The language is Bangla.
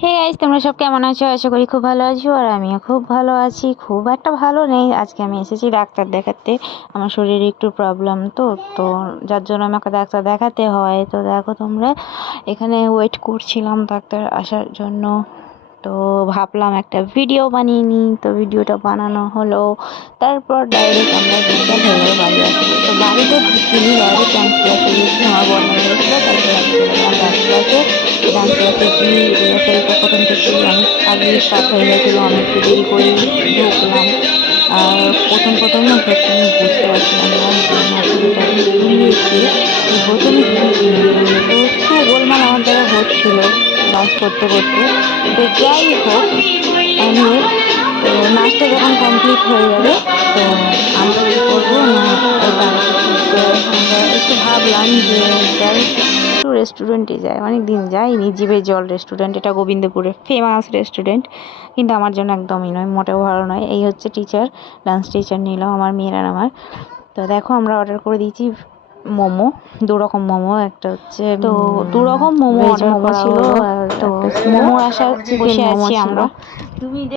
হে গাইস, তোমরা সব কেমন আছো? আশা করি খুব ভালো আছো। আর আমিও খুব ভালো আছি, খুব একটা ভালো নেই। আজকে আমি এসেছি ডাক্তার দেখাতে। আমার শরীরে একটু প্রবলেম তো তো যার জন্য আমাকে ডাক্তার দেখাতে হয়। তো দেখো তোমরা, এখানে ওয়েট করছিলাম ডাক্তার আসার জন্য। তো ভাবলাম একটা ভিডিও বানিয়ে নিই, তো ভিডিওটা বানানো হলো। তারপর ডাইরেক্ট আমরা বিকেল হয়ে যাবে বাড়ি আসবো। তো বাড়িতে ঢুকিনি, ডাইরেক্ট ডান্স ক্লাসে গেছি। আমার বর নেমে গেছিলো, তারপর আমি চলে গেলাম ডান্স ক্লাসে। ডান্স ক্লাসে গিয়ে রিহার্সালটা প্রথম থেকেই অনেক আগেই স্টার্ট হয়ে গেছিলো, আমি একটু দেরি করেই ঢুকলাম। আর প্রথম প্রথম না সত্যি আমি বুঝতে পারছিলাম না যে নাচুরিটা ঘুরিয়েছে যে বোতলই ঘুরিয়েছিল কিভাবে। তো একটু গোলমাল আমার দ্বারা হচ্ছিল ডান্স করতে করতে। তো যাই হোক, এনিওয়ে, তো নাচটা যখন কমপ্লিট হয়ে যাবে, তো আমরা কি করব না, ওটা তো আমরা একটু ভাবলাম যে যাই একটু রেস্টুরেন্টে যাই। অনেক দিন যাইনি জিভে জল রেস্টুরেন্ট, এটা গোবিন্দপুরের ফেমাস রেস্টুরেন্ট, কিন্তু আমার জন্য একদমই নয়, মোটেও ভালো নয়। এই হচ্ছে টিচার, ডান্স টিচার নিলাম আমার মেয়ের আর আমার। তো দেখো আমরা অর্ডার করে দিয়েছি মোমো, দু রকম মোমো। একটা হচ্ছে তো দু রকম মোমো ভেজ অর্ডার মোমো করা ছিল হলো। আর তো একটা ছিল মোমোর আশা চিকেন বসে মোমো আছি ছিল। আমরা।